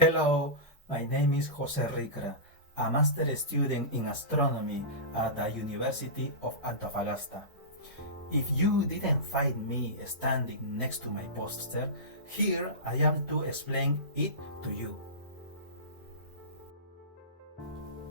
Hello, my name is Jose Ricra, a master student in astronomy at the University of Antofagasta. If you didn't find me standing next to my poster, here I am to explain it to you.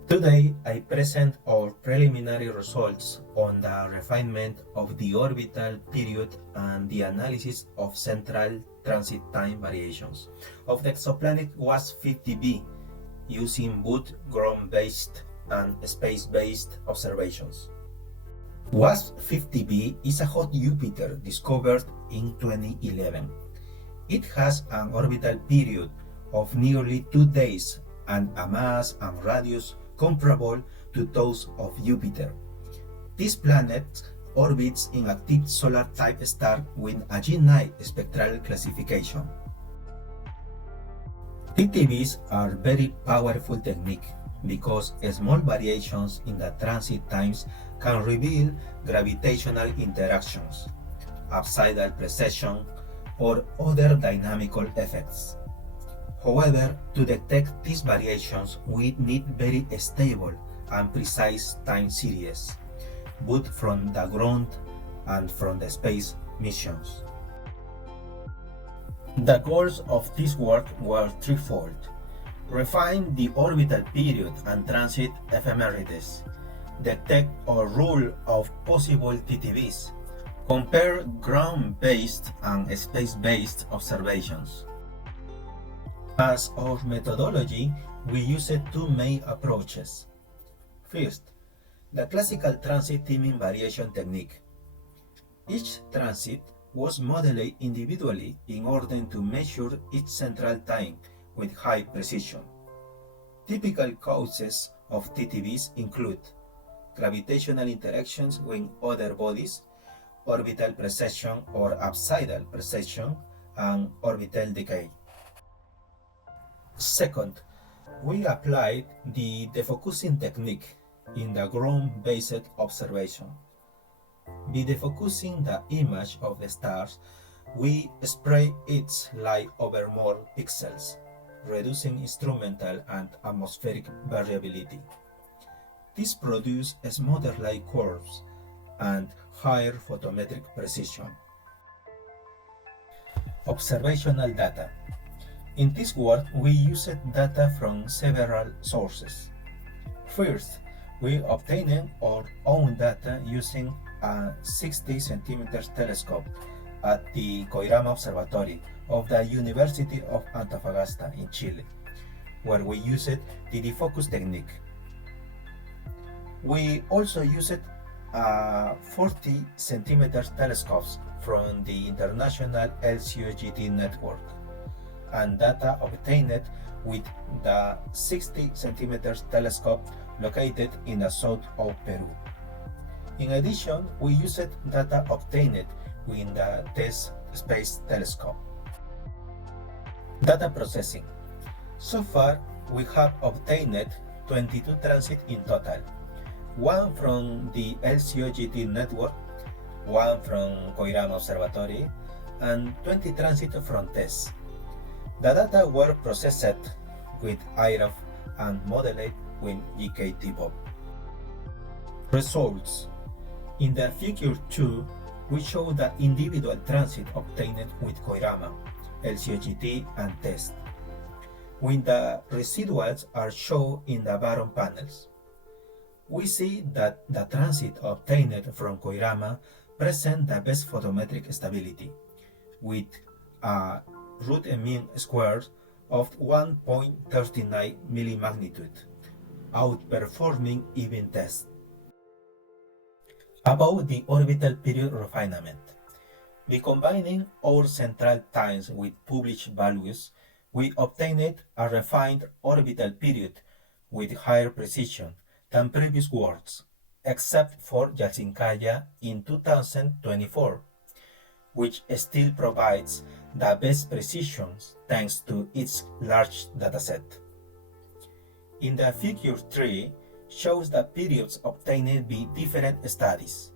Today I present our preliminary results on the refinement of the orbital period and the analysis of central transit time variations of the exoplanet WASP-50b using both ground-based and space-based observations. WASP-50b is a hot Jupiter discovered in 2011. It has an orbital period of nearly 2 days and a mass and radius comparable to those of Jupiter. This planet orbits in active solar-type star with a G9 spectral classification. TTVs are very powerful technique because small variations in the transit times can reveal gravitational interactions, apsidal precession, or other dynamical effects. However, to detect these variations, we need very stable and precise time series, both from the ground and from the space missions. The goals of this work were threefold: refine the orbital period and transit ephemerides, detect or rule of possible TTVs, compare ground-based and space-based observations. As our methodology, we used two main approaches. First, the classical transit timing variation technique. Each transit was modeled individually in order to measure its central time with high precision. Typical causes of TTVs include gravitational interactions with other bodies, orbital precession or apsidal precession, and orbital decay. Second, we applied the defocusing technique in the ground-based observation. By defocusing the image of the stars, we spread its light over more pixels, reducing instrumental and atmospheric variability. This produces smoother light curves and higher photometric precision. Observational data. In this work, we used data from several sources. First, we obtained our own data using a 60 cm telescope at the Coirama Observatory of the University of Antofagasta in Chile, where we used the defocus technique. We also used a 40 cm telescopes from the International ESO-2025 network and data obtained with the 60 cm telescope located in the south of Peru. In addition, we used data obtained with the TESS Space Telescope. Data processing. So far, we have obtained 22 transits in total, one from the ESO-2025 network, one from Coirama Observatory, and 20 transits from TESS. The data were processed with IRAF and modeled with GKT-BOB. Results. In the figure 2, we show the individual transit obtained with Coirama, ESO-2025 and TESS, when the residuals are shown in the bottom panels. We see that the transit obtained from Coirama present the best photometric stability, with a root mean square of 1.39 millimagnitude, outperforming even TESS. About the orbital period refinement. By combining our central times with published values, we obtained a refined orbital period with higher precision than previous works, except for Yalcinkaya in 2024, which still provides the best precision thanks to its large dataset. In the figure 3 shows the periods obtained by different studies.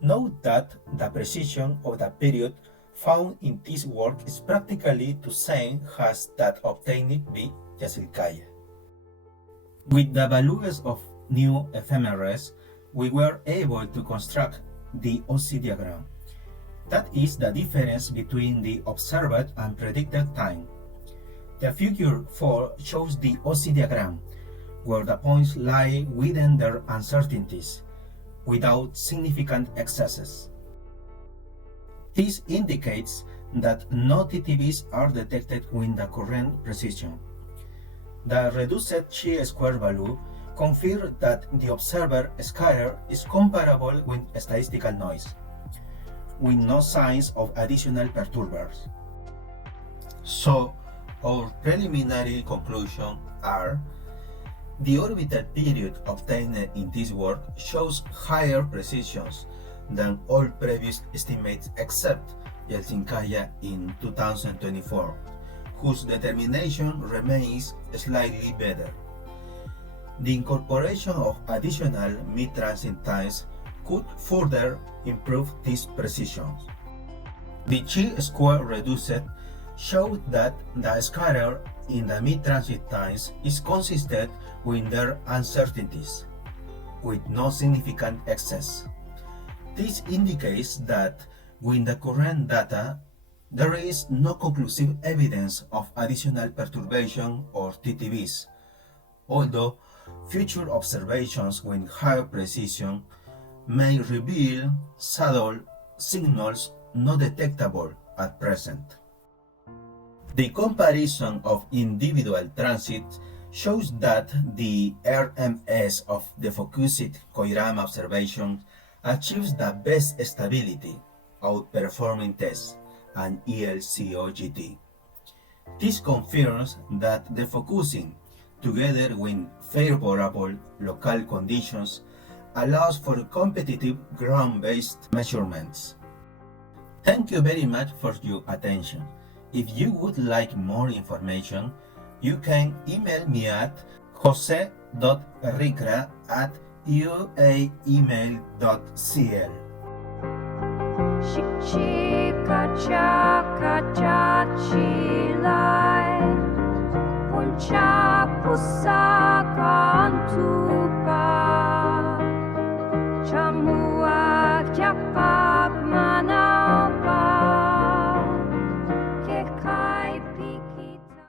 Note that the precision of the period found in this work is practically the same as that obtained by Yasilkaya. With the values of new ephemeris, we were able to construct the OC diagram. That is the difference between the observed and predicted time. The figure 4 shows the OC diagram, where the points lie within their uncertainties, without significant excesses. This indicates that no TTVs are detected with the current precision. The reduced chi-square value confirms that the observer scatter is comparable with statistical noise, with no signs of additional perturbers. So, our preliminary conclusions are: the orbital period obtained in this work shows higher precisions than all previous estimates except Yeltsin-Kaya in 2024, whose determination remains slightly better. The incorporation of additional mid-transit times could further improve these precisions. The chi-square reduced showed that the scatter in the mid-transit times is consistent with their uncertainties, with no significant excess. This indicates that with the current data, there is no conclusive evidence of additional perturbation or TTVs, although future observations with higher precision may reveal subtle signals not detectable at present. The comparison of individual transits shows that the RMS of the focused Koirama observation achieves the best stability, outperforming TESS and ESO-GT. This confirms that the focusing, together with favorable local conditions, allows for competitive ground-based measurements. Thank you very much for your attention. If you would like more information, you can email me at jose.ricra@uaemail.cl. Puncha pusa